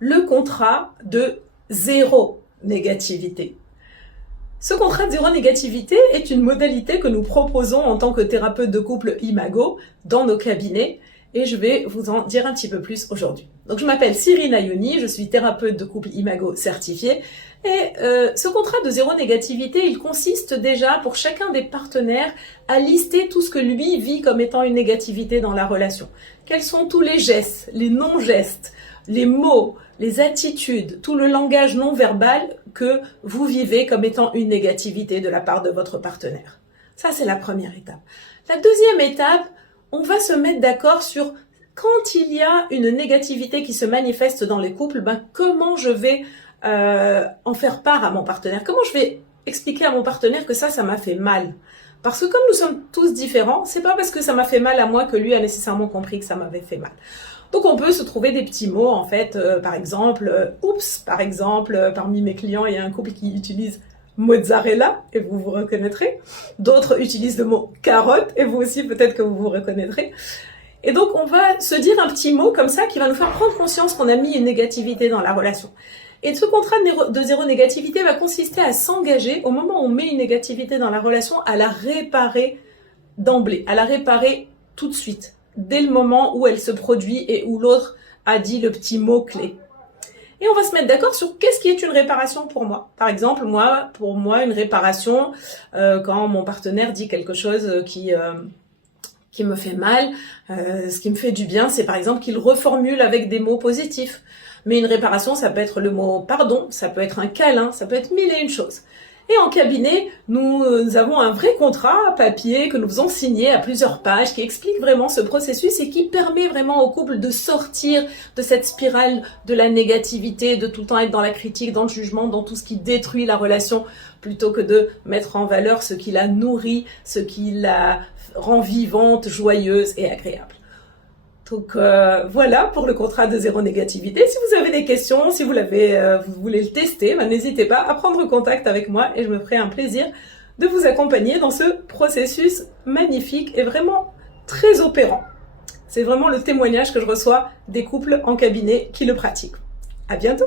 le contrat de zéro négativité. Ce contrat de zéro négativité est une modalité que nous proposons en tant que thérapeute de couple Imago dans nos cabinets et je vais vous en dire un petit peu plus aujourd'hui. Donc je m'appelle Cyrine Ayoni, je suis thérapeute de couple Imago certifiée et ce contrat de zéro négativité, il consiste déjà pour chacun des partenaires à lister tout ce que lui vit comme étant une négativité dans la relation. Quels sont tous les gestes, les non-gestes, les mots, les attitudes, tout le langage non verbal que vous vivez comme étant une négativité de la part de votre partenaire. Ça, c'est la première étape. La deuxième étape, on va se mettre d'accord sur quand il y a une négativité qui se manifeste dans les couples, comment je vais en faire part à mon partenaire. Comment je vais expliquer à mon partenaire que ça m'a fait mal. Parce que comme nous sommes tous différents, c'est pas parce que ça m'a fait mal à moi que lui a nécessairement compris que ça m'avait fait mal. Donc on peut se trouver des petits mots, en fait, par exemple, oups, par exemple, parmi mes clients, il y a un couple qui utilise mozzarella, et vous vous reconnaîtrez. D'autres utilisent le mot carotte, et vous aussi peut-être que vous vous reconnaîtrez. Et donc on va se dire un petit mot comme ça qui va nous faire prendre conscience qu'on a mis une négativité dans la relation. Et ce contrat de zéro négativité va consister à s'engager, au moment où on met une négativité dans la relation, à la réparer d'emblée, à la réparer tout de suite, dès le moment où elle se produit et où l'autre a dit le petit mot-clé. Et on va se mettre d'accord sur qu'est-ce qui est une réparation pour moi. Par exemple, pour moi, une réparation, quand mon partenaire dit quelque chose qui me fait mal, ce qui me fait du bien, c'est par exemple qu'il reformule avec des mots positifs. Mais une réparation, ça peut être le mot pardon, ça peut être un câlin, ça peut être mille et une choses. Et en cabinet, nous avons un vrai contrat à papier que nous faisons signer à plusieurs pages qui explique vraiment ce processus et qui permet vraiment au couple de sortir de cette spirale de la négativité, de tout le temps être dans la critique, dans le jugement, dans tout ce qui détruit la relation, plutôt que de mettre en valeur ce qui la nourrit, ce qui la rend vivante, joyeuse et agréable. Donc voilà pour le contrat de zéro négativité. Si vous avez des questions, si vous voulez le tester, n'hésitez pas à prendre contact avec moi et je me ferai un plaisir de vous accompagner dans ce processus magnifique et vraiment très opérant. C'est vraiment le témoignage que je reçois des couples en cabinet qui le pratiquent. À bientôt!